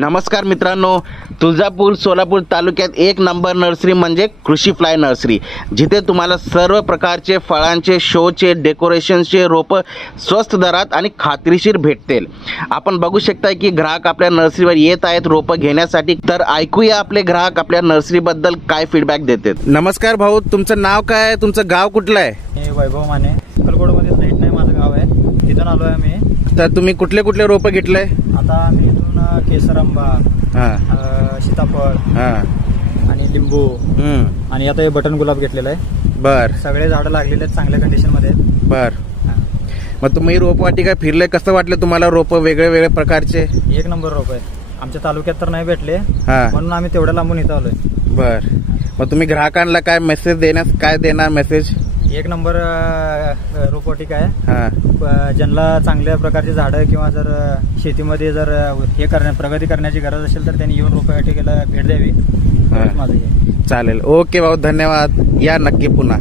नमस्कार मित्रांनो, तुळजापूर सोलापूर तालुक्यात एक नंबर नर्सरी म्हणजे कृषी फ्लाय नर्सरी, जिथे तुम्हाला सर्व प्रकारचे फळांचे, शोचे, डेकोरेशनचे रोपं स्वस्त दरात आणि खात्रीशीर भेटतील। आपण बघू शकता की ग्राहक आपल्या नर्सरीवर येत आहेत रोपं घेण्यासाठी। तर ऐकूया आपले ग्राहक आपल्या नर्सरीबद्दल काय फीडबॅक देतात। नमस्कार भाऊ, तुमचं नाव काय आहे, तुमचं गाव कुठलं आहे? मी वैभव माने, कलकोडमध्ये साईट नाही माझं गाव आहे, तिथून आलो आहे मी। तर तुम्ही कुठले कुठले रोपं घेतले? आता आम्ही इथून केसर आंबा, सीताफळ आणि लिंबू आणि आता हे बटन गुलाब घेतलेलं आहे। बर, सगळे झाडं लागलेले आहेत, चांगल्या कंडिशन मध्ये। बर, मग तुम्ही रोपवाटिका फिरले, कसं वाटलं तुम्हाला? रोप वेगळे वेगळे प्रकारचे एक नंबर रोप आहे, आमच्या तालुक्यात तर नाही भेटले म्हणून आम्ही तेवढ्या लांबून इथं आलोय। बर, मग तुम्ही ग्राहकांना काय मेसेज देण्यास काय देणार? मेसेज एक नंबर रोपवाटिका आहे। ज्यांना चांगल्या प्रकारची झाडं किंवा जर शेतीमध्ये जर हे प्रगती करण्याची गरज असेल तर त्यांनी येऊन रोपवाटिकेला भेट द्यावी। माझं चालेल, ओके भाऊ, धन्यवाद, या नक्की पुन्हा।